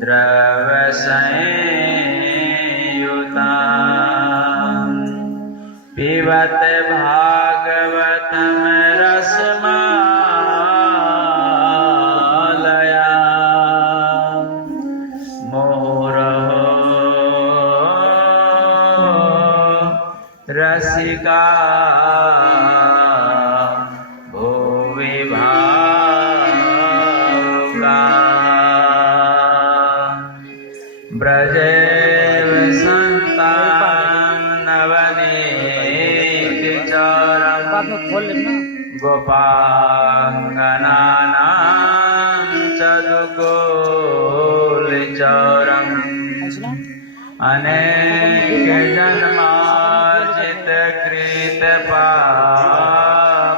द्रवसंयुतां पिबत भागवतं रसमालया मुहुरहो रसिका भुवि भावुका ब्रजेव संतां नवनीतिचरं गोपाङ्गनानां चतुकोलिचरम्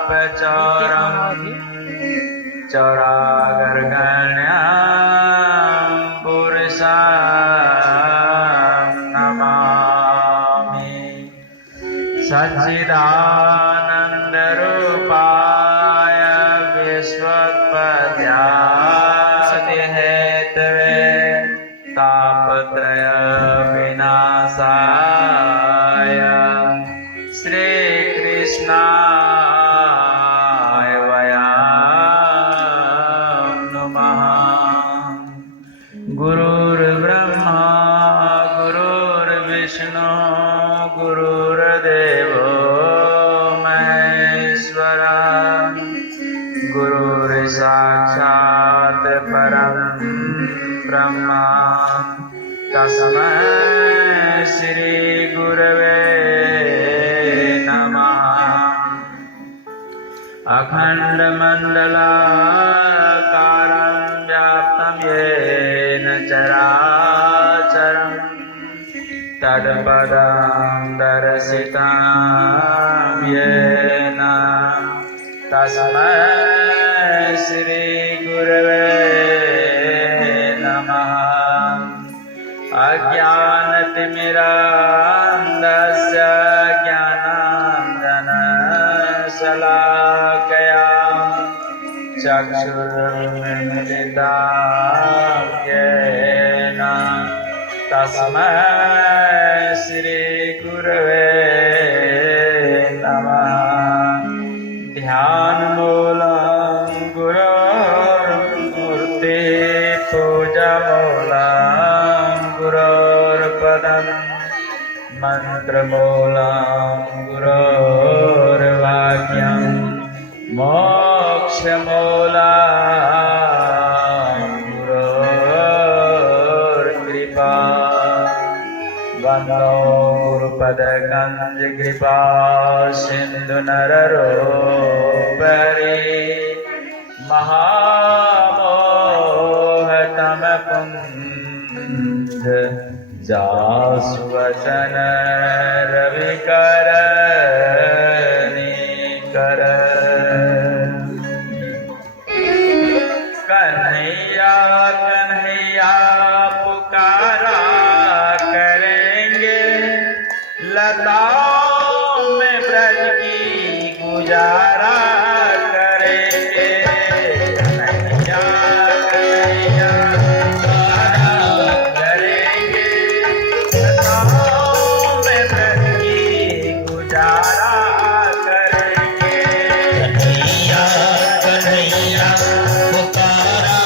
अनेकजन्मार्जितकृतपापचरम् चौरागर्गण्यां पुरुषां नमामि सच्चिदानन्दरूपाय विश्वोत्पत्त्यादिहेतवे तापत्रयविनाशाय श्रीकृष्णाय वयं नमः। गुरुर्ब्रह्मा गुरुर्विष्णु गुरुर्देवो महेश्वरः गुरुर्साक्षात् परं ब्रह्म तस्मै श्री गुरवे नमः। अखण्डमण्डलाकारं व्याप्तं येन चराचरं तत्पदं दर्शितं येन तस्मै श्री गुरवे नमः। अज्ञानतिमिरान्धस्य ज्ञानाञ्जनशलाकया चक्षुरुन्मिलितं येन तस्मै श्रीगुरवे नमः। ध्यानमूलं गुरोर्मूर्ति पूजामूलं गुरोर्पदं मन्त्रमूलं गुरोर्वाक्यं मोक्षमूलं गुरोर्कृपा वन्दो गुरुपदकञ्जकृपा सिन्धुनररोपरि महामोहतमपुञ्ज जासुवसन रविकरनिकर कन्हैया कन्हैया पुकारा करेंगे लताओं में ब्रज की गुजारा करेंगे। कन्हैया कन्हैया पुकारा करेंगे लताओं में ब्रज की गुजारा करेंगे। कन्हैया कन्हैया पुकारा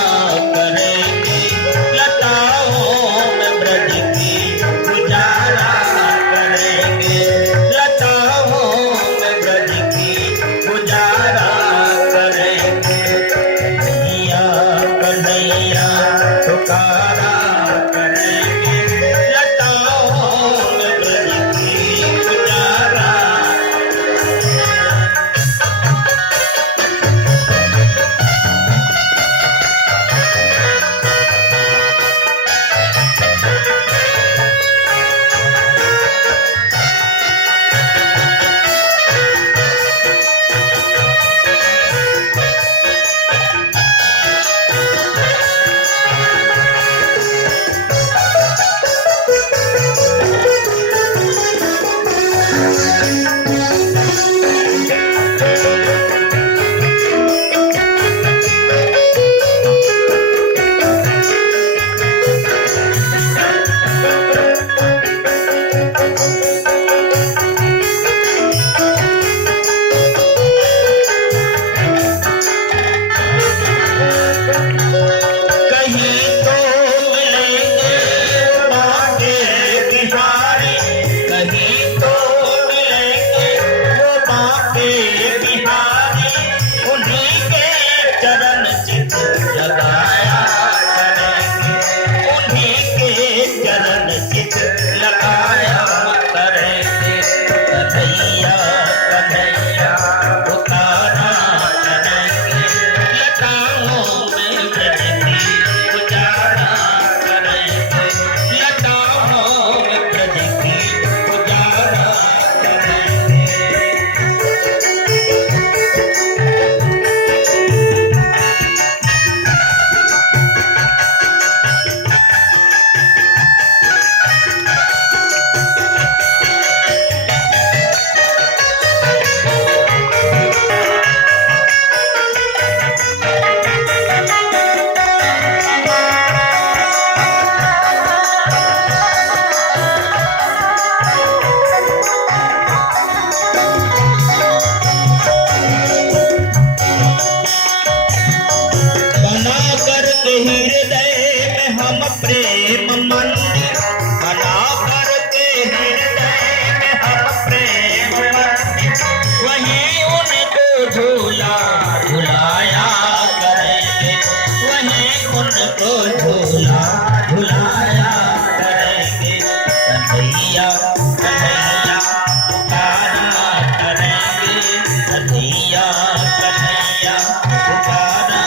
लगाया करेंगे, उन्हीं के चरण चित लगाया करेंगे। कन्हैया कन्हैया पुकारा करेंगे, लताओं में ब्रज की पुजारा करेंगे, लताओं में ब्रज की पुजारा करेंगे। बना करके हृदय में हम प्रेम मंदिर, बना करके हृदय में हम प्रेम मंदिर, वहीं उनको झूला झुलाया करेंगे, वहीं उनको झूला झुलाया करेंगे। कन्हैया कन्हैया पुकारा करेंगे, कन्हैया कन्हैया पुकारा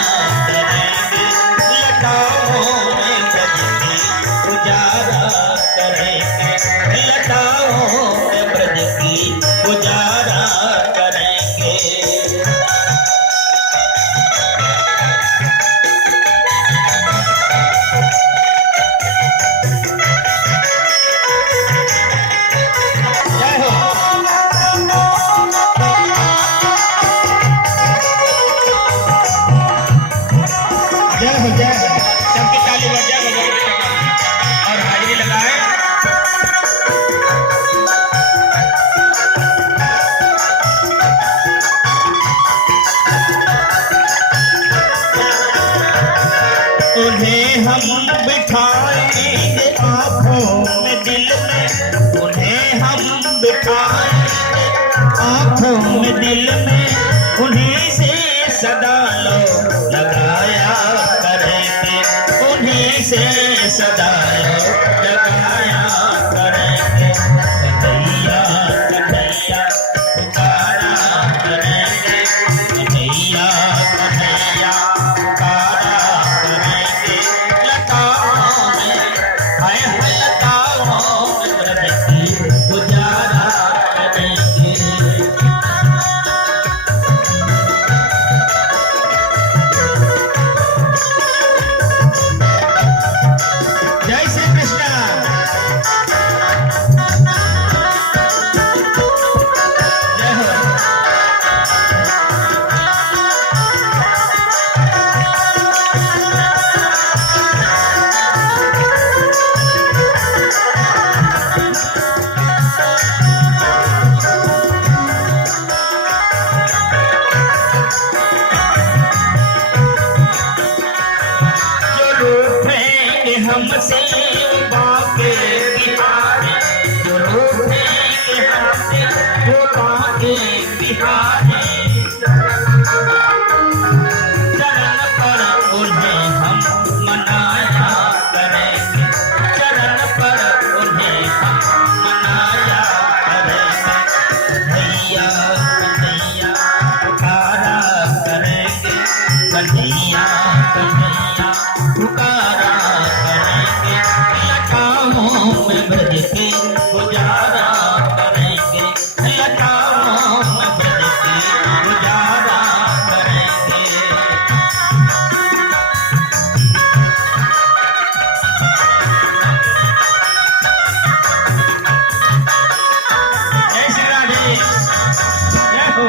करेंगे, लताओं में ब्रज की पुजारा करेंगे, लताओं में ब्रज की पुजारा करेंगे। जय हो जय हो जय हो, सबकी ताली बजा बजा और हाजिरी लगाए। उन्हें हम बिठाएंगे आँखों में दिल में, उन्हें हम बिठाएंगे आँखों में दिल में, उन्हीं से सदा लो लगाया करेंगे, उन्हीं से सदा लो लगाया करेंगे। कन्हैया कन्हैया पुकारा करेंगे, कन्हैया कन्हैया पुकारा करेंगे, लताओं में हाय हाय लताओं में ब्रज की पुजारा करेंगे। जय श्री कृष्ण। जय हो जो रूठेंगे हमसे बाके बिहारी, जो रूठेंगे हमसे वो बाके बिहारी, चरण पर उन्हें हम मनाया करेंगे, चरण पर उन्हें हम मनाया करेंगे। कन्हैया कन्हैया पुकारा करेंगे, कन्हैया कन्हैया पुकारा करेंगे, लताओं में ब्रज की पुजारा करेंगे, लताओं में ब्रज की पुजारा करेंगे। जय श्री राधे। जय हो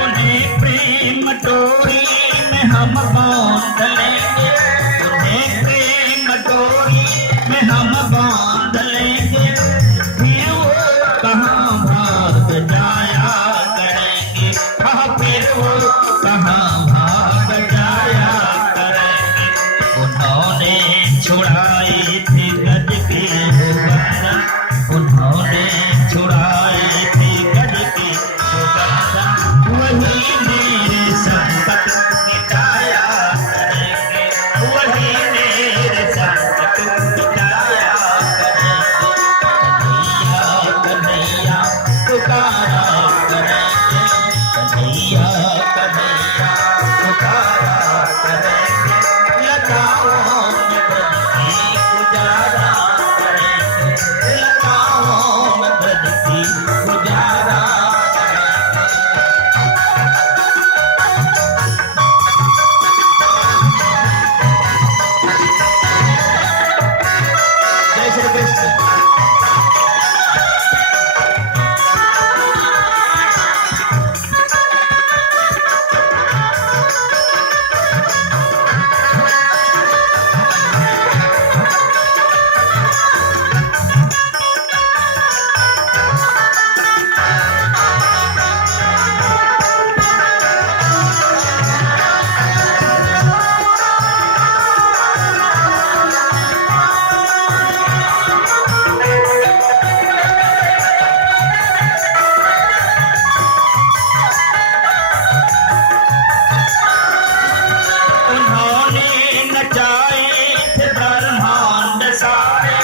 उन्हें प्रेम डोरी में हम बांध लेंगे, उन्हें प्रेम डोरी में हम बांध लेंगे, फिर वो कहाँ भाग जाया करेंगे, फिर वो कहाँ भाग जाया करेंगे। उन्होंने छुड़ाई थी गज की वो गर्दन, उन्होंने छुड़ाई थी गज की वो गर्दन, वही मेरे संकट मिटाया करेंगे, वही मेरे संकट मिटाया करेंगे। कन्हैया कन्हैया पुकारा करेंगे, कन्हैया कन्हैया पुकारा करेंगे। लताओं में ब्रज की गुजारा करेंगे, लताओं में ब्रज की गुजारा करेंगे। जय श्री कृष्ण। उन्होंने नचाए थे ब्रह्मांड सारे,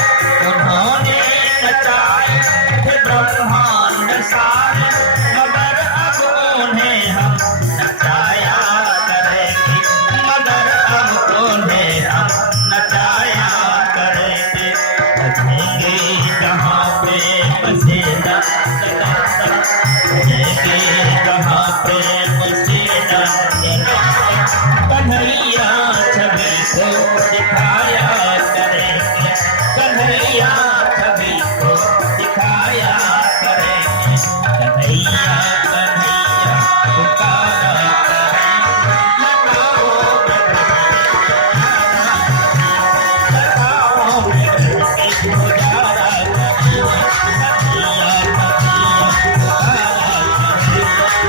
उन्होंने नचाए थे ब्रह्मांड सारे, मगर अब उन्हें हम नचाया करेंगे, मगर अब उन्हें हम नचाया करेंगे। बचेंगे जहाँ पे बसेरा बचेंगे जहाँ पे बसेरा। कन्हैया छवि को दिखाया करेंगे, कन्हैया छवि को दिखाया करेंगे। कन्हैया कन्हैया पुकारा करेंगे, लताओं में ब्रज की गुजारा करेंगे। कन्हैया कन्हैया पुकारा करेंगे,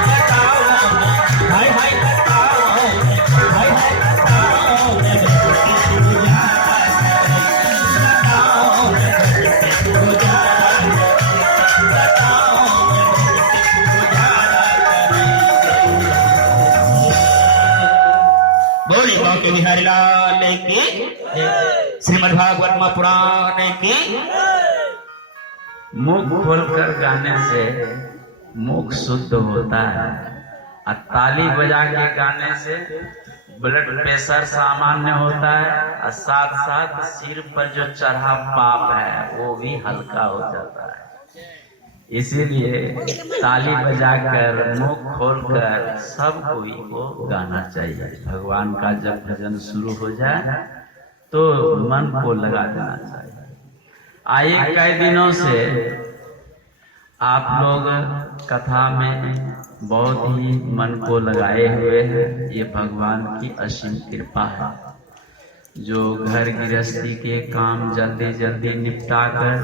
लताओं में हाय हाय लताओं में हाय हाय लताओं में ब्रज की गुजारा करेंगे, लताओं में ब्रज की गुजारा करेंगे, लताओं में ब्रज की गुजारा करेंगे। बोली बांके बिहारी लाल की, श्रीमद् भागवत महापुराण की। मुख खोलकर गाने से मुख शुद्ध होता है और ताली बजा के गाने से ब्लड प्रेशर सामान्य होता है और साथ साथ सिर पर जो चढ़ा पाप है वो भी हल्का हो जाता है। इसीलिए ताली बजाकर मुख खोलकर सब कोई को गाना चाहिए। भगवान का जब भजन शुरू हो जाए तो मन को लगा देना चाहिए। आए कई दिनों से आप लोग कथा में बहुत ही मन को लगाए हुए हैं। ये भगवान की असीम कृपा है जो घर गृहस्थी के काम जल्दी जल्दी निपटा कर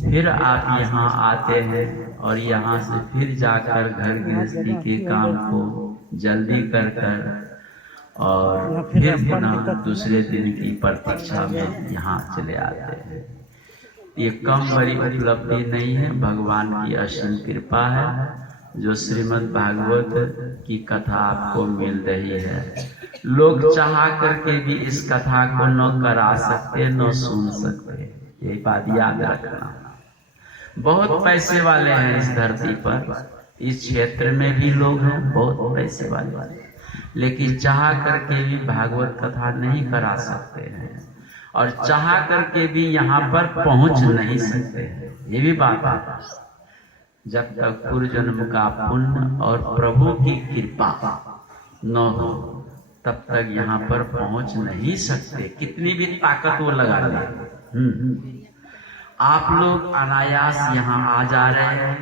फिर आप यहाँ आते हैं और यहाँ से फिर जाकर घर गृहस्थी के काम को जल्दी कर और फिर पुनः दूसरे दिन की प्रतीक्षा में यहाँ चले आते हैं। ये कम बड़ी उपलब्धि नहीं है, भगवान की असीम कृपा है जो श्रीमद् भागवत की कथा आपको मिल रही है। लोग चाह करके भी इस कथा को न करा सकते न सुन सकते, ये बात याद रखना। बहुत पैसे वाले हैं इस धरती पर, इस क्षेत्र में भी लोग हैं बहुत पैसे वाले, लेकिन चाह करके भी भागवत कथा नहीं करा सकते हैं और चाह करके भी यहाँ पर पहुंच नहीं सकते। ये भी बात है, जब तक पूर्व जन्म का पुण्य और प्रभु की कृपा न हो तब तक यहाँ पर पहुंच नहीं सकते, कितनी भी ताकत वो लगा ले। आप लोग अनायास यहाँ आ जा रहे हैं,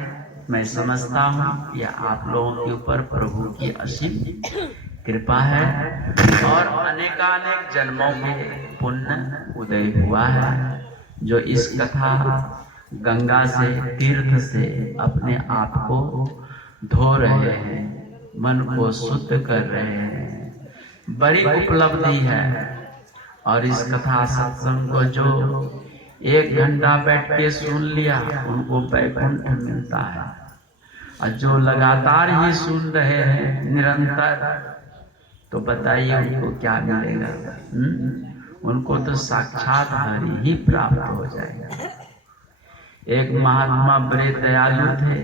मैं समझता हूँ यह आप लोगों के ऊपर प्रभु की असीम कृपा है और अनेकानेक जन्मों में पुण्य उदय हुआ है जो इस कथा गंगा से तीर्थ से अपने आप को धो रहे हैं, मन को शुद्ध कर रहे हैं, बड़ी उपलब्धि है। और इस कथा सत्संग को जो 1 घंटा बैठ के सुन लिया उनको वैकुंठ मिलता है, और जो लगातार ही सुन रहे हैं निरंतर, तो बताइए उनको क्या मिलेगा? उनको तो साक्षात हरि ही प्राप्त हो जाएगा। एक महात्मा बड़े दयालु थे।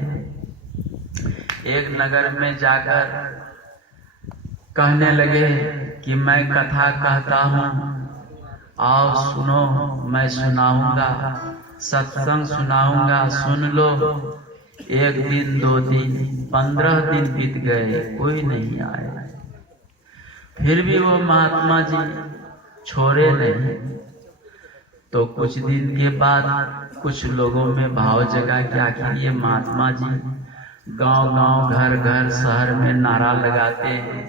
एक नगर में जाकर कहने लगे कि मैं कथा कहता हूँ, आओ सुनो, मैं सुनाऊंगा, सत्संग सुनाऊंगा, सुन लो। 1 दिन 2 दिन 15 दिन बीत गए, कोई नहीं आया। फिर भी वो महात्मा जी छोड़े नहीं। तो कुछ दिन के बाद कुछ लोगों में भाव जगा कि आखिर ये महात्मा जी गांव-गांव, घर-घर, शहर में नारा लगाते हैं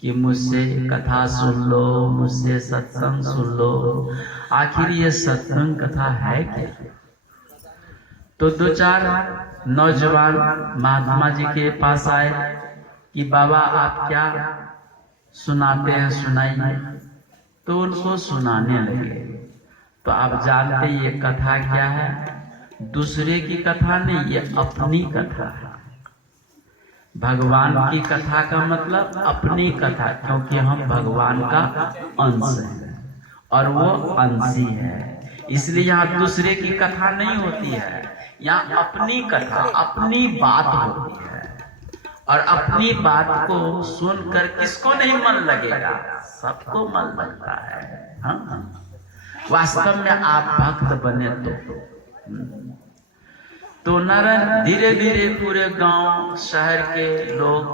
कि मुझसे कथा सुन लो, मुझसे सत्संग सुन लो, आखिर ये सत्संग कथा है क्या? तो 2-4 नौजवान महात्मा जी के पास आए कि बाबा आप क्या सुनाते हैं, सुनाइए। तो उनको सुनाने लगे। तो आप जानते ये कथा क्या है? दूसरे की कथा नहीं, ये अपनी कथा है। भगवान की कथा का मतलब अपनी कथा, क्योंकि हम भगवान का अंश है और वो अंशी है। इसलिए यहाँ दूसरे की कथा नहीं होती है, यहाँ अपनी कथा, अपनी बात होती है। और अपनी बात को सुनकर किसको नहीं मन लगेगा? सबको मन लगता है। हाँ, वास्तव में आप भक्त बने तो नरन धीरे धीरे पूरे गांव शहर के लोग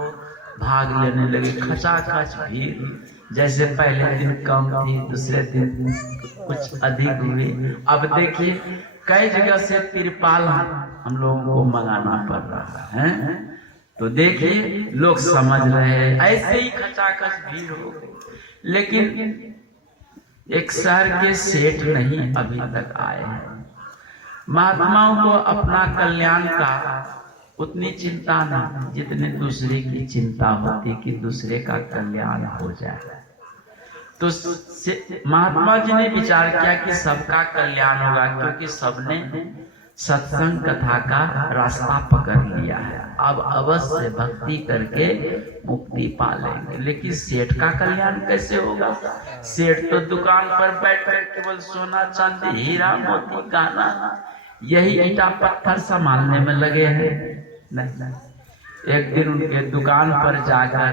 भाग लेने लगे, खचाखच भीड़। जैसे पहले दिन कम थी, दूसरे दिन कुछ अधिक हुई। अब देखिए कई जगह से तिरपाल हम लोगों को मंगाना पड़ रहा है। तो देखिए लोग समझ रहे हैं, ऐसे ही खचाखच भीड़ हो गई। लेकिन एक शहर के सेठ नहीं अभी तक आए हैं। महात्माओं को अपना कल्याण का उतनी चिंता नहीं जितने दूसरे की चिंता होती कि दूसरे का कल्याण हो जाए। तो महात्मा जी ने विचार किया कि सबका कल्याण होगा, क्योंकि सबने सत्संग कथा का रास्ता पकड़ लिया है। अब अवश्य भक्ति करके मुक्ति पा लेंगे। लेकिन सेठ का कल्याण कैसे होगा? सेठ तो दुकान पर बैठ कर केवल सोना चांदी हीरा मोती गहना यही ईटा पत्थर संभालने में लगे हैं। नहीं, एक दिन उनके दुकान पर जाकर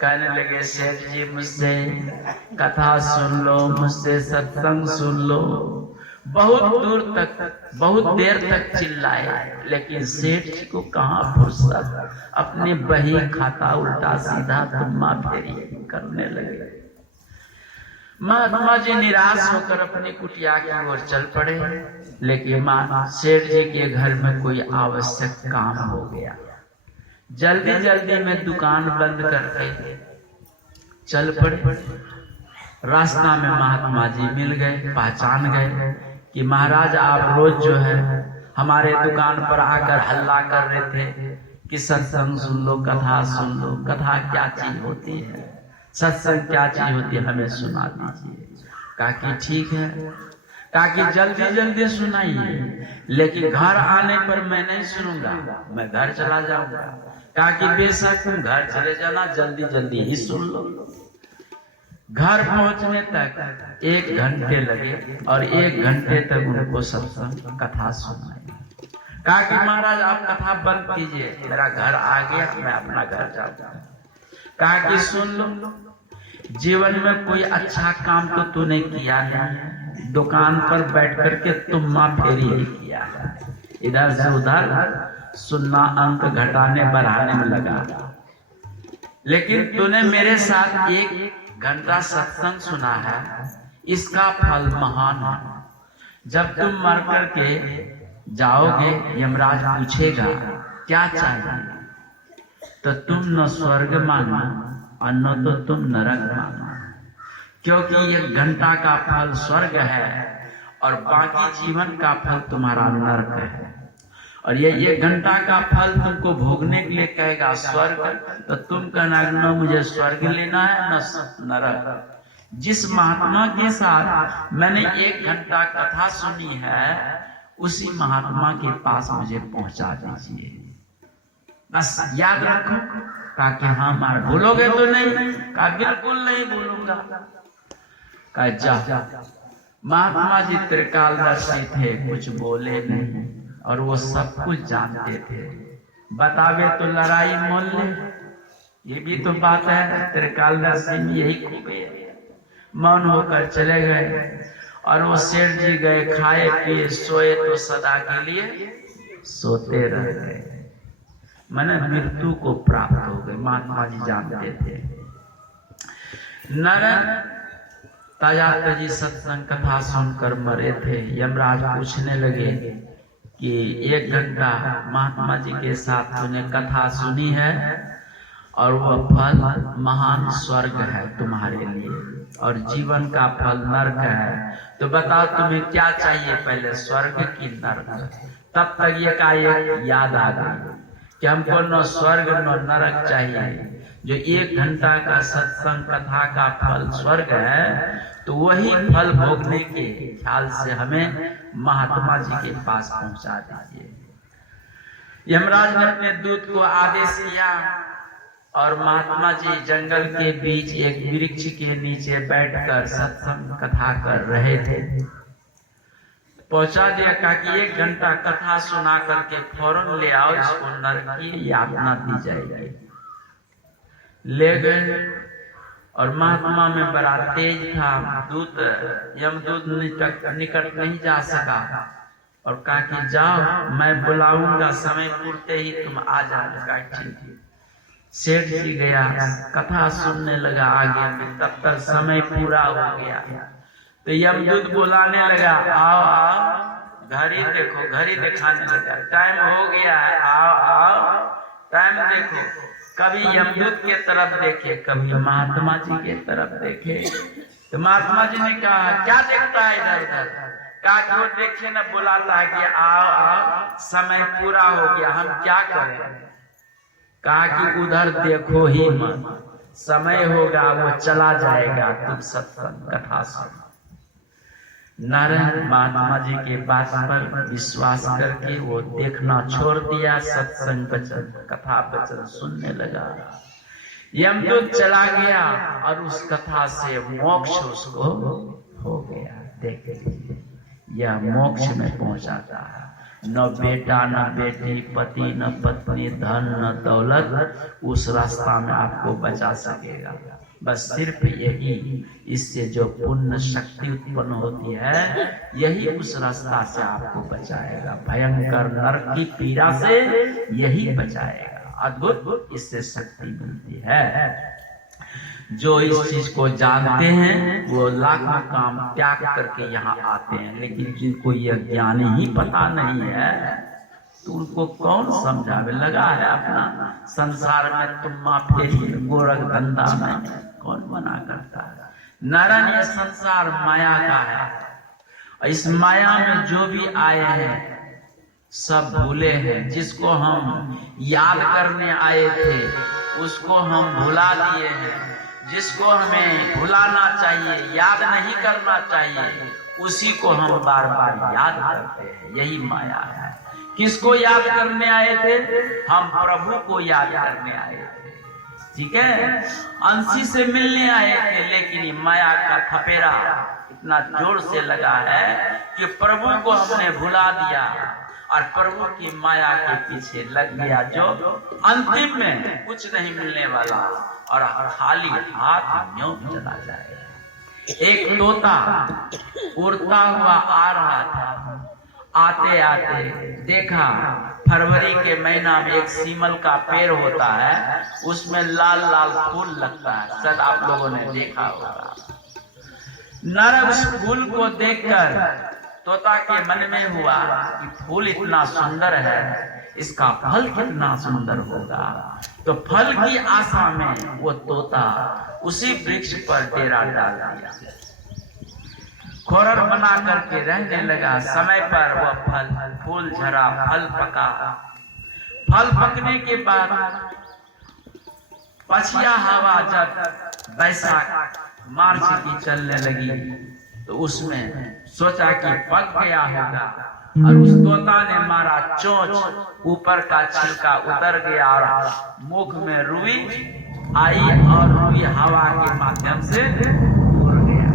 कहने लगे, सेठ जी मुझसे कथा सुन लो, मुझसे सत्संग सुन लो। बहुत दूर तक, बहुत देर तक चिल्लाए, लेकिन सेठ जी को कहाँ फुर्सत। अपने बही खाता उल्टा सीधा तुम्मा फेरी करने लगे। महात्मा जी निराश होकर अपनी कुटिया की ओर चल पड़े। लेकिन सेठ जी के घर में कोई आवश्यक काम हो गया। जल्दी जल्दी में दुकान बंद करके चल पड़े। रास्ता में महात्मा जी मिल गए, पहचान गए कि महाराज आप रोज जो है हमारे दुकान पर आकर हल्ला कर रहे थे कि सत्संग सुन लो, कथा सुन लो। कथा क्या चीज होती है, सत्संग क्या चीज होती है, हमें सुना दीजिए। कहा कि ठीक है। कहा कि जल्दी जल्दी सुनाइए, लेकिन घर आने पर मैं नहीं सुनूंगा, मैं घर चला जाऊंगा। कहा कि बेशक तुम घर चले जाना, जल्दी जल्दी ही सुन लो। घर पहुंचने तक 1 घंटे लगे और 1 घंटे तक उनको सत्संग कथा सुनाई। कहा कि महाराज आप कथा बंद कीजिए, मेरा घर आ गया, मैं अपना घर जाऊंगा। कहा कि सुन लो, जीवन में कोई अच्छा काम तो तूने किया नहीं, दुकान पर बैठ करके तुम्मा फेरी ही किया है, इधर से उधर सुनना, अंक घटाने बढ़ाने में लगा। लेकिन तूने मेरे साथ 1 घंटा सत्संग सुना है, इसका फल महान है। जब तुम मर करके जाओगे, यमराज पूछेगा क्या चाहिए, तो तुम न स्वर्ग मानो और न तो तुम नरक मानो, क्योंकि 1 घंटा का फल स्वर्ग है और बाकी जीवन का फल तुम्हारा नरक है। और ये 1 घंटा का फल तुमको भोगने के लिए कहेगा स्वर्ग, तो तुम कहना न मुझे स्वर्ग लेना है न नरक। जिस महात्मा के साथ मैंने 1 घंटा कथा सुनी है उसी महात्मा के पास मुझे पहुंचा दीजिए, बस याद रखो। कहा कि हाँ मार भूलोगे तो नहीं? कहा बिल्कुल नहीं भूलूंगा। कहा जा। महात्मा जी त्रिकालदर्शी थे, कुछ बोले नहीं और वो सब कुछ जानते थे। बतावे तो लड़ाई मोल ले, ये भी तो बात है। त्रिकालदर्शी में यही खूबी है। मौन होकर चले गए और वो सेठ जी गए, खाए पिए सोए तो सदा के लिए सोते रह गए, मैंने मृत्यु को प्राप्त हो गए। महात्मा जी जानते थे। नारायण ताजा जी सत्संग कथा सुनकर मरे थे। यमराज पूछने लगे कि 1 घंटा महात्मा जी के साथ तूने कथा सुनी है और वह फल महान स्वर्ग है तुम्हारे लिए और जीवन का फल नरक है, तो बताओ तुम्हें क्या चाहिए, पहले स्वर्ग की नरक? तब तक ये का याद आ गई कि हमको न स्वर्ग न नरक चाहिए। जो 1 घंटा का सत्संग कथा का फल स्वर्ग है, तो वही फल भोगने के ख्याल से हमें महात्मा जी के पास पहुंचा दीजिए। यमराज ने अपने दूत को आदेश किया और महात्मा जी जंगल के बीच एक वृक्ष के नीचे बैठकर सत्संग कथा कर रहे थे। पहुंचा दिया, कहा कि 1 घंटा कथा सुना करके फौरन ले आओ, इसको नरक की यातना दी जाएगी। ले गए और महात्मा में बड़ा तेज था, दूत यमदूत निकट नहीं जा सका और कहा कि जाओ मैं बुलाऊंगा, समय पूरते ही तुम आ जाओ। ठीक। सेठ जी गया, कथा सुनने लगा आगे में, तब तक समय पूरा हो गया। तो यमदूत बुलाने लगा, आओ आओ, घड़ी देखो, घड़ी दिखाने लगा, टाइम हो गया है, आओ आओ, टाइम देखो। कभी यमदूत के तरफ देखे, कभी महात्मा जी के तरफ देखे। तो महात्मा जी ने कहा क्या देखता है इधर उधर? कहा कि वो देखे न बुलाता है कि आओ आओ, समय पूरा हो गया, हम क्या करें? कहा कि उधर देखो ही मत, समय होगा वो चला जाएगा, तुम सत्संग कथा सुनो। नारायण महात्मा जी के बात पर विश्वास करके वो देखना छोड़ दिया, सत्संग वचन कथा वचन सुनने लगा। यमदूत चला गया और उस कथा से मोक्ष उसको हो गया। देख लीजिए, यह मोक्ष में पहुंचाता है। न बेटा न बेटी, पति न पत्नी, धन न दौलत उस रास्ता में आपको बचा सकेगा। बस सिर्फ यही, इससे जो पुण्य शक्ति उत्पन्न होती है यही उस रास्ता से आपको बचाएगा। भयंकर नरक की पीड़ा से यही बचाएगा। अद्भुत इससे शक्ति मिलती है। जो इस चीज को जानते हैं वो लाखों काम त्याग करके यहाँ आते हैं, लेकिन जिनको यह ज्ञान ही पता नहीं है तो उनको कौन समझावे। लगा है अपना संसार में तुम्मा फेरी गोरख धंधा में, कौन मना करता है? नारायण, ये संसार माया का है। इस माया में जो भी आए हैं सब भूले हैं। जिसको हम याद करने आए थे उसको हम भुला दिए हैं। जिसको हमें भुलाना चाहिए, याद नहीं करना चाहिए, उसी को हम बार बार याद करते हैं। यही माया है। किसको याद करने आए थे? हम प्रभु को याद करने आए थे। ठीक है, अंशी से मिलने आए थे, लेकिन माया का थपेरा इतना जोर से लगा है कि प्रभु को हमने भुला दिया और प्रभु की माया के पीछे लग गया, जो अंतिम में कुछ नहीं मिलने वाला और खाली हाथ यूं चला जाएगा। एक तोता उड़ता हुआ आ रहा था। आते आते देखा फरवरी के महीना में एक सीमल का पेड़ होता है, उसमें लाल लाल फूल लगता है। शायद आप लोगों ने देखा होगा। नर उस फूल को देखकर तोता के मन में हुआ कि फूल इतना सुंदर है, इसका फल कितना सुंदर होगा। तो फल की आशा में वो तोता उसी वृक्ष पर डेरा डाल दिया। खोरर बना करके रहने लगा। समय पर वह फल फूल झरा, फल पका। फल पकने के बाद पछिया हवा जब बैसाख मार्च की चलने लगी तो उसमें सोचा कि पक गया होगा, और उस तोता ने मारा चोंच, ऊपर का छिलका उतर गया और मुख में रुई आई और रुई हवा के माध्यम से उड़ गया।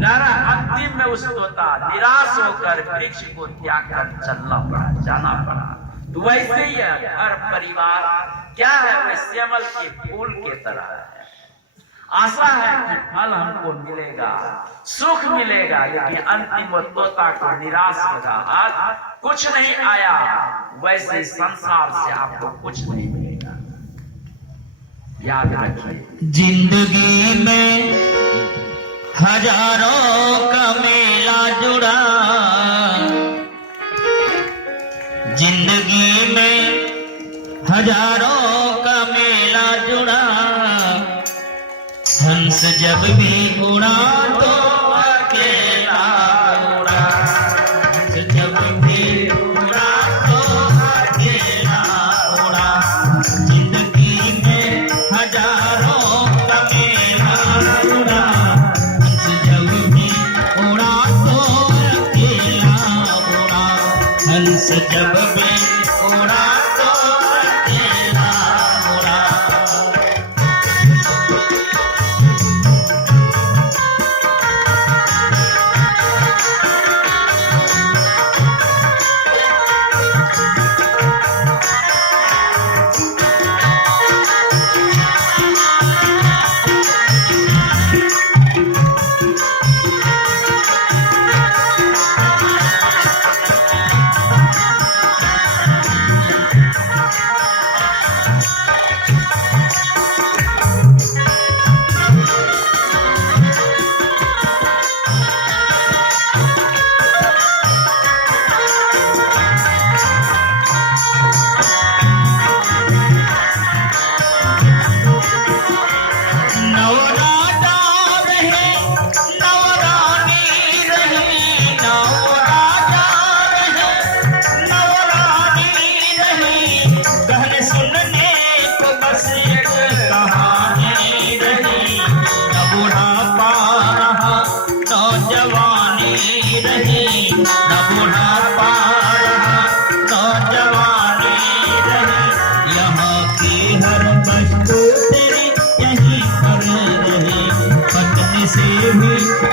नारा अंतिम में उस तोता निराश होकर वृक्ष को त्याग कर चलना पड़ा, जाना पड़ा। तो वैसे ही हर परिवार क्या है, वे श्यामल के फूल के तरह है। आशा है कि फल हमको मिलेगा, सुख मिलेगा, लेकिन अंतिम वो तोता को निराश होगा, आज कुछ नहीं आया। वैसे संसार से आपको कुछ नहीं मिलेगा, याद रखिए। जिंदगी में हजारों का मेला जुड़ा, जिंदगी में हजारों का मेला जुड़ा। हंस जब भी उड़ा तो अकेला उड़ा, हंस जब भी उड़ा तो अकेला उड़ा। जिंदगी में हजारों का मेला जुड़ा, हंस जब भी उड़ा तो अकेला उड़ा, हंस जब भी उड़ा तो अकेला उड़ा।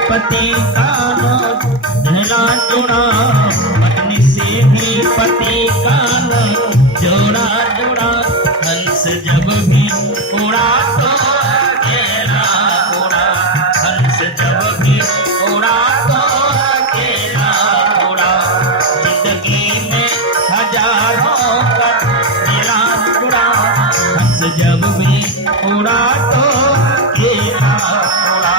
पति का जोड़ा जोड़ा, पत्नी से भी पति का जोड़ा जोड़ा। हंस जब भी उड़ा तो अकेला उड़ा, हंस जब भी उड़ा तो अकेला उड़ा। जिंदगी में हजारों का मेला जुड़ा, हंस जब भी उड़ा तो अकेला उड़ा।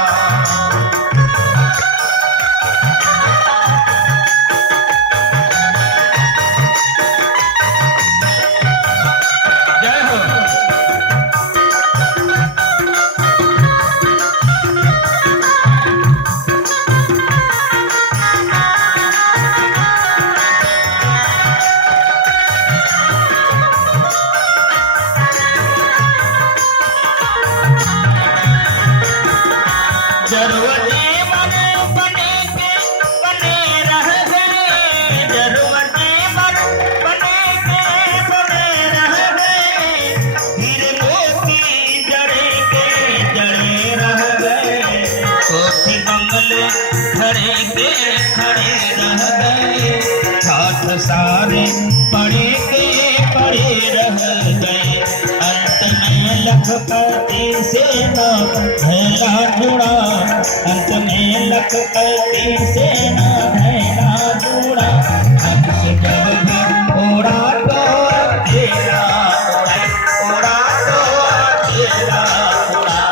खड़े के खड़े रह गए, हाथ सारे पड़े के पड़े रह गए। अंत में लखपति से न भैला जुड़ा, अंत में लखपति से न भैला जुड़ा। हंस जब भी उड़ा तो अकेला उड़ा, उड़ा तो अकेला उड़ा।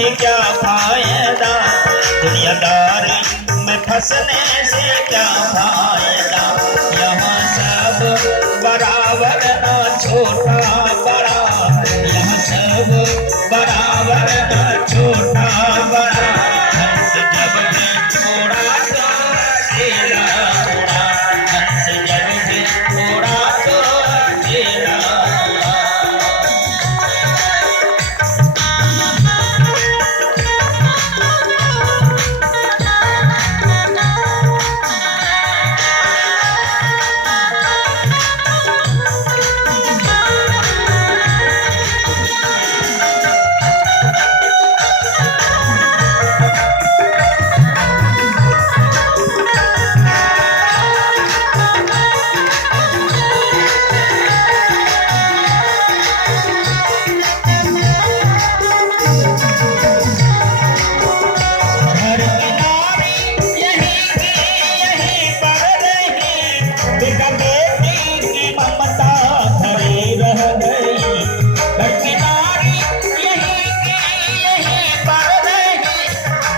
से क्या फायदा, दुनियादारी में फंसने से क्या फायदा। यहाँ सब बराबर न छोटा बड़ा, यहाँ सब बराबर न छोटा बड़ा। हंस जब भी थोड़ा तो अकेला थोड़ा, हंस जब भी थोड़ा तो अकेला थोड़ा।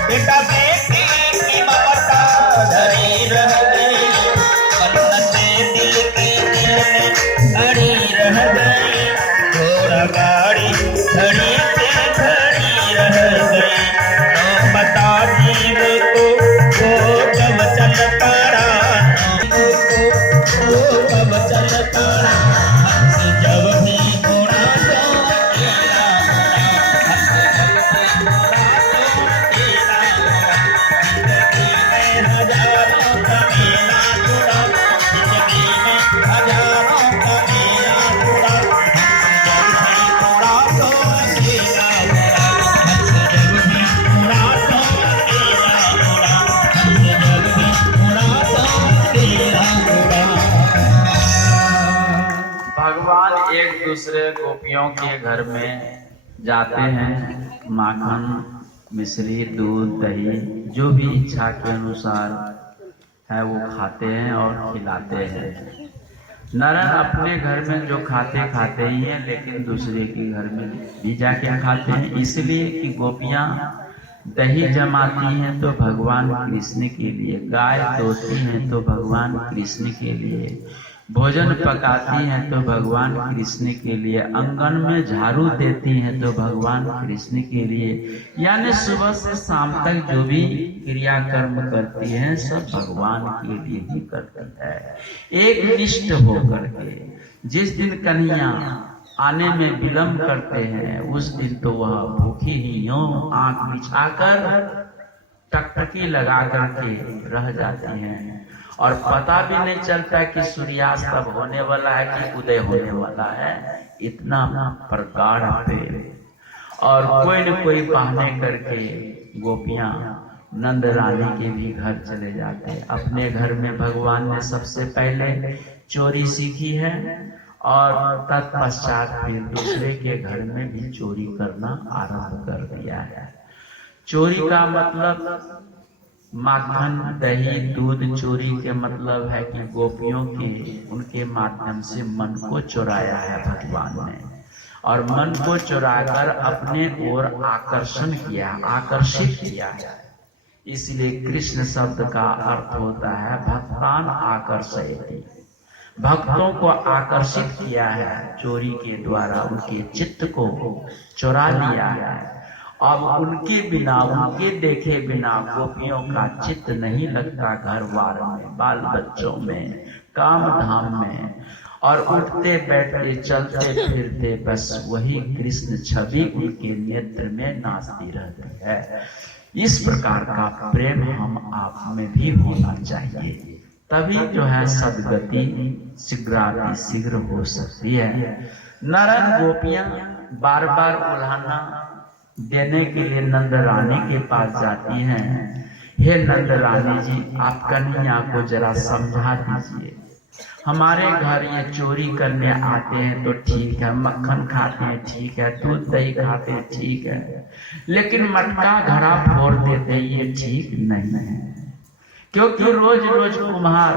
बेटा बेटी की ममता धरी रह गई, मन्नते दिल के दिल में अड़ी रह गई। घोड़ा गाड़ी खड़ी पे खड़ी रह गई, तो बता जीव को वो कब चल पड़ा, वो कब चल पड़ा। हंस जब भी थोड़ा तो अकेला थोड़ा, हंस जब भी थोड़ा तो अकेला थोड़ा। जिंदगी में हजारों का मेला जुड़ा, जिंदगी में हजारों का मेला जुड़ा। हंस जब भी थोड़ा तो अकेला थोड़ा, हंस जब भी थोड़ा तो अकेला थोड़ा, हंस जब भी थोड़ा तो अकेला थोड़ा। भगवान एक दूसरे गोपियों के घर में जाते हैं, माखन मिश्री दूध दही जो भी इच्छा के अनुसार है वो खाते हैं और खिलाते हैं। नरन अपने घर में जो खाते खाते ही हैं, लेकिन दूसरे के घर में भी जाके खाते हैं, इसलिए कि गोपियां दही जमाती हैं तो भगवान कृष्ण के लिए, गाय दोती हैं तो भगवान कृष्ण के लिए, भोजन पकाती हैं तो भगवान कृष्ण के लिए, आंगन में झाड़ू देती हैं तो भगवान कृष्ण के लिए। यानी सुबह से शाम तक जो भी क्रियाकर्म करती हैं सब भगवान के लिए ही करती है, एक निष्ठ होकर के। जिस दिन कन्हैया आने में विलम्ब करते हैं उस दिन तो वह भूखी ही यूं आंख बिछाकर टकटकी लगा करके रह जाती हैं, और पता भी नहीं चलता कि सूर्यास्त अब होने वाला है कि उदय होने वाला है, इतना प्रगाढ़ पे। और कोई न कोई बहाने करके गोपियां नंद रानी के भी घर चले जाते हैं। अपने घर में भगवान ने सबसे पहले चोरी सीखी है और तत्पश्चात फिर दूसरे के घर में भी चोरी करना आरंभ कर दिया है। चोरी का मतलब माखन दही दूध, चोरी के मतलब है कि गोपियों के उनके माध्यम से मन को चुराया है भगवान ने, और मन को चुराकर अपने ओर आकर्षण किया, आकर्षित किया है। इसलिए कृष्ण शब्द का अर्थ होता है भक्तान आकर्षयति, भक्तों को आकर्षित किया है चोरी के द्वारा, उनके चित्त को चुरा लिया है। अब उनके बिना, उनके देखे बिना गोपियों का चित्त नहीं लगता घर बार में, बाल बच्चों में, काम धाम में, और उठते बैठते चलते फिरते बस वही कृष्ण छवि उनके नेत्र में नाचती रहती है। इस प्रकार का प्रेम हम आप में भी होना चाहिए, तभी जो है सदगति शीघ्राति शीघ्र हो सकती है। नरन गोपियां बार बार उल्हाना देने के लिए नंद रानी के पास जाती हैं। हे नंद रानी जी, आप कन्हैया को जरा समझा दीजिए, हमारे घर ये चोरी करने आते हैं तो ठीक है, मक्खन खाते हैं ठीक है, दूध दही खाते हैं ठीक है, लेकिन मटका घड़ा फोड़ देते ये ठीक नहीं है। क्योंकि रोज रोज कुम्हार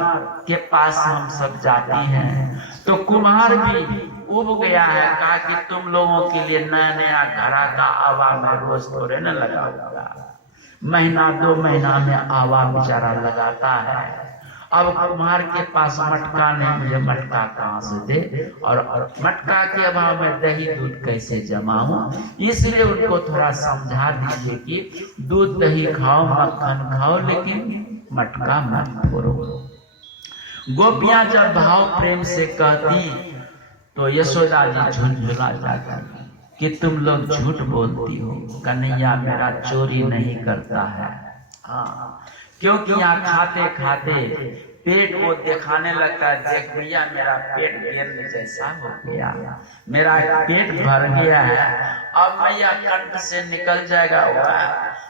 के पास हम सब जाती हैं तो कुम्हार भी उब गया है, कहा कि तुम लोगों के लिए नया नया घड़ा का आवा में रोज थोड़े न लगाऊंगा, महीना 2 महीना में आवा बेचारा लगाता है। अब कुम्हार के पास मटका नहीं, मुझे मटका कहाँ से दे, और मटका के अभाव में दही दूध कैसे जमाऊं, इसलिए उनको थोड़ा समझा दीजिए कि दूध दही खाओ, मक्खन खाओ, लेकिन मटका मत फोड़ो। गोपियां जब भाव प्रेम से कहती तो यशोदा जी झुंझुला जाती कि तुम लोग झूठ बोलती हो, कन्हैया मेरा चोरी नहीं करता है। हाँ, क्योंकि यहाँ खाते खाते पेट को दिखाने लगता है, देख भैया मेरा पेट गेंद जैसा हो गया, मेरा पेट भर गया है, अब भैया कंठ से निकल जाएगा।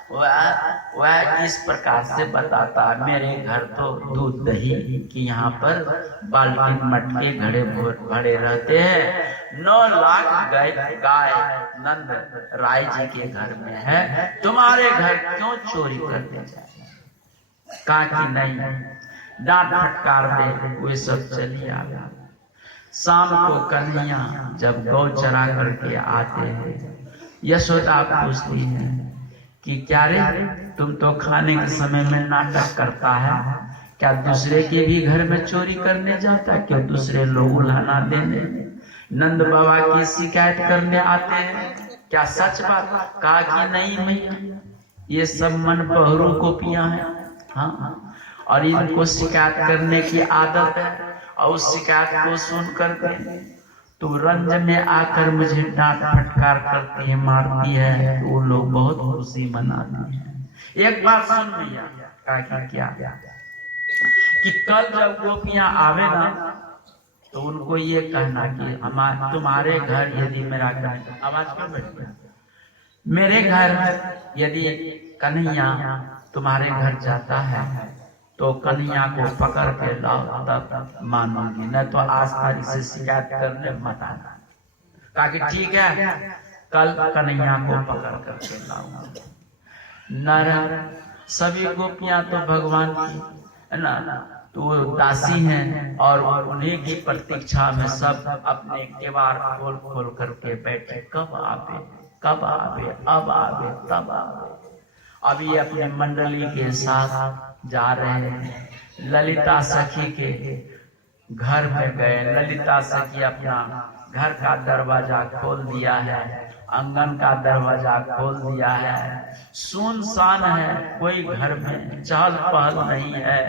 वह इस प्रकार से बताता, मेरे घर तो दूध दही की यहाँ पर बाल्टी मटके घड़े भरे रहते हैं, 9 लाख गाय नंद राय जी के घर में है, तुम्हारे घर क्यों चोरी करते जाए? कहा कि नहीं, डांट फटकार दे, वे सब चली आ गया। शाम को कन्हैया जब गौ चरा करके आते हैं, यशोदा पूछती है कि क्या रे, तुम तो खाने के समय में नाटक करता है, क्या दूसरे के भी घर में चोरी करने जाता है? क्यों दूसरे लोग उल्हाना देने, नंद बाबा की शिकायत करने आते हैं? क्या सच बात? कहा कि नहीं मैया, ये सब मन बहरू गोपियां हैं। हाँ, और इनको शिकायत करने की आदत है, और उस शिकायत को सुन करके तो रंज में आकर मुझे डांट फटकार करती है, मारती है, तो वो लोग बहुत खुशी मनाती है। एक बात सुन भैया, कहा क्या कि कल जब गोपियां आवे ना तो उनको ये कहना कि तुम्हारे घर यदि मेरा आवाज पर बैठ गया, मेरे घर यदि कन्हैया तुम्हारे घर जाता है तो कन्हैया को पकड़ के लाओ, तब मानोगी, नहीं तो आज तारीख से शिकायत करने मत आना। कहा कि ठीक है, कल कन्हैया को पकड़ करके लाऊंगा। नर सभी गोपियां तो भगवान की है ना, तो वो दासी हैं, और उन्हीं की प्रतीक्षा में सब अपने केवाड़ खोल खोल करके बैठे, कब आवे, कब आवे, अब आवे, तब आवे। अभी अपने मंडली के साथ जा रहे हैं, ललिता सखी के घर में गए। ललिता सखी अपना घर का दरवाजा खोल दिया है, आंगन का दरवाजा खोल दिया है, सुनसान है, कोई घर में चहल पहल नहीं है।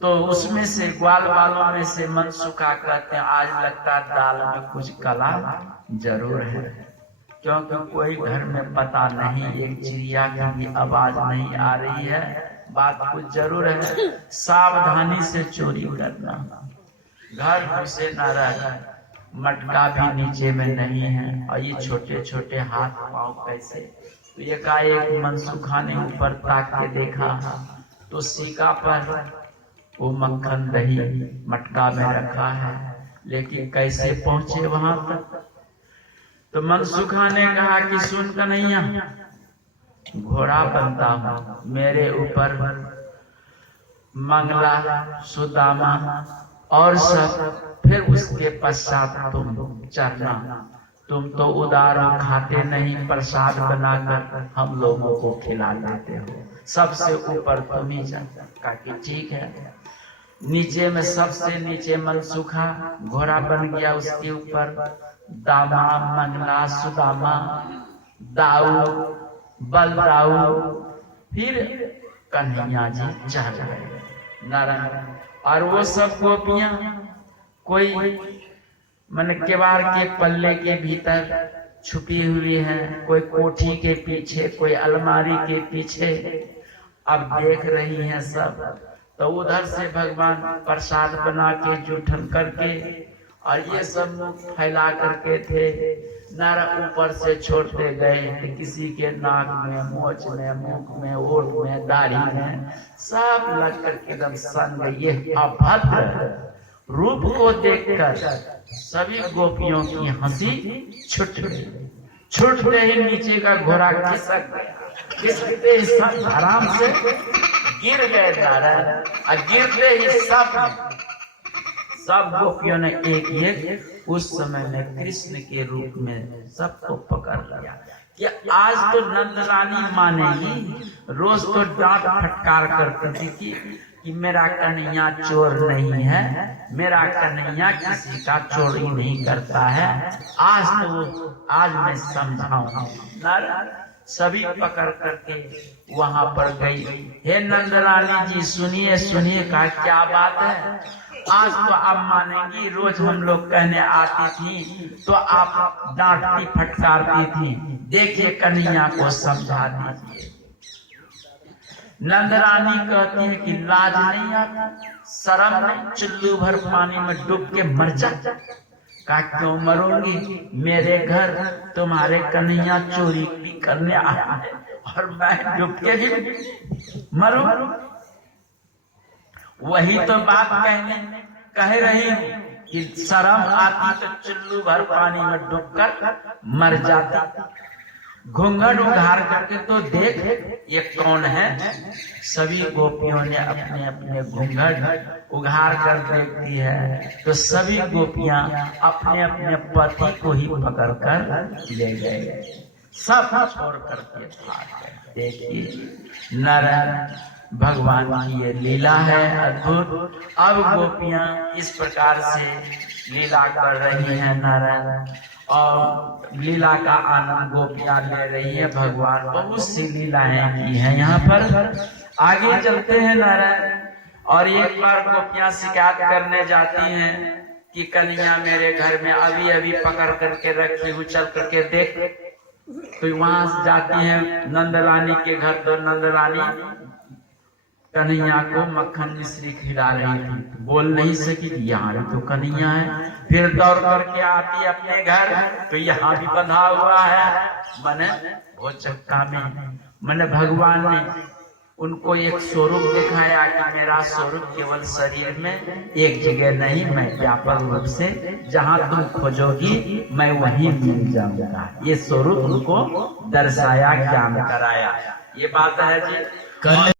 तो उसमें से ग्वाल वालों में से मनसुखा कहते हैं, आज लगता है दाल में कुछ कला जरूर है, क्योंकि कोई घर में पता नहीं, एक चिड़िया की भी आवाज नहीं आ रही है, बात कुछ जरूर है, सावधानी से चोरी करना। घर घुसे न रह, मटका भी नीचे में नहीं है, और ये छोटे छोटे हाथ पांव कैसे। तो एकाएक मनसुखा ने ऊपर ताक के देखा तो सीका पर वो मक्खन दही मटका में रखा है, लेकिन कैसे पहुंचे वहां तक। तो मनसुखा ने कहा कि सुन कन्हैया, घोड़ा बनता हूं, मेरे ऊपर मंगला सुदामा और सब, फिर उसके पश्चात तुम चढ़ना। तुम तो उदार हो, खाते नहीं, प्रसाद बनाकर हम लोगों को खिला देते हो, सबसे ऊपर तुम ही जाता। कहा कि ठीक है। नीचे में सबसे नीचे मनसुखा घोड़ा बन गया, उसके ऊपर दामा, मंगला, सुदामा, दाऊ, बलदाऊ, फिर कन्हैया जी चढ़ गए नारायण। और वो सब गोपियां कोई मन केवाड़ के पल्ले के भीतर छुपी हुई हैं, कोई कोठी के पीछे, कोई अलमारी के पीछे, अब देख रही हैं सब। तो उधर से भगवान प्रसाद बना के जूठन करके, और ये सब फैला करके थे, नारा ऊपर से छोड़ते गए, कि किसी के नाक में, मोछ में, मुख में, ओठ में, दाढ़ी में, सब लग करके एकदम सन गई। ये अभद्र रूप को देखकर सभी गोपियों की हंसी छूट गई। छूटते ही नीचे का घोड़ा खिसक गया, खिसकते ही सब आराम से गिर गए नारायण, और गिरते ही सब गोपियों ने एक एक उस समय में कृष्ण के रूप में सबको पकड़ लिया कि आज तो नंद रानी मानेगी। रोज तो डांट फटकार करती थी कि मेरा कन्हैया चोर नहीं है, मेरा कन्हैया किसी का चोरी नहीं करता है। आज मैं समझाऊंगा। सभी पकड़ करके वहां पर गई। हे नंदरानी जी सुनिए सुनिए, का क्या बात है? आज तो आप मानेंगी, रोज हम लोग कहने आती थी तो आप डांटती फटकारती थी, देखिए कन्हैया को समझा दीजिए। नंदरानी कहती है कि लाज नहीं आती, शर्म नहीं, चुल्लू भर पानी में डूब के मर जा। का क्यों मरोगी? मेरे घर तुम्हारे कन्हैया चोरी भी करने आया है और मैं डूब के भी मरूं? वही तो बात कह रही हूँ कि शर्म आती तो चुल्लू भर पानी में डूबकर मर जाती। घूंघट उघार करके तो देख ये कौन है। सभी गोपियों ने अपने अपने घूंघट उघार कर देखती है तो सभी गोपियां अपने अपने पति को ही पकड़ कर ले गए, सब छोड़ करके भाग गए। देखिए नारायण भगवान की ये लीला है अद्भुत। अब गोपियां इस प्रकार से लीला कर रही हैं नारायण, और लीला का आनंद गोपियां ले रही है। भगवान बहुत सी लीलाएं की हैं यहाँ पर। आगे चलते हैं नारायण। और एक बार गोपियां शिकायत करने जाती हैं कि कन्हैया मेरे घर में अभी अभी पकड़ करके रखी हूँ, चल करके देख। तो वहां जाती है नंदरानी के घर, तो नंदरानी कन्हैया को मक्खन मिश्री खिला रही थी, बोल नहीं सकी कि यहाँ भी तो कन्हैया है। फिर दौड़ करके आती अपने घर तो यहाँ भी बंधा हुआ है। मने वो चक्का में मैंने भगवान ने उनको एक स्वरूप दिखाया कि मेरा स्वरूप केवल शरीर में एक जगह नहीं, मैं व्यापक रूप से जहाँ तुम खोजोगी मैं वहीं मिल जाऊंगा। ये स्वरूप उनको दर्शाया, ज्ञान कराया। ये बात है जी।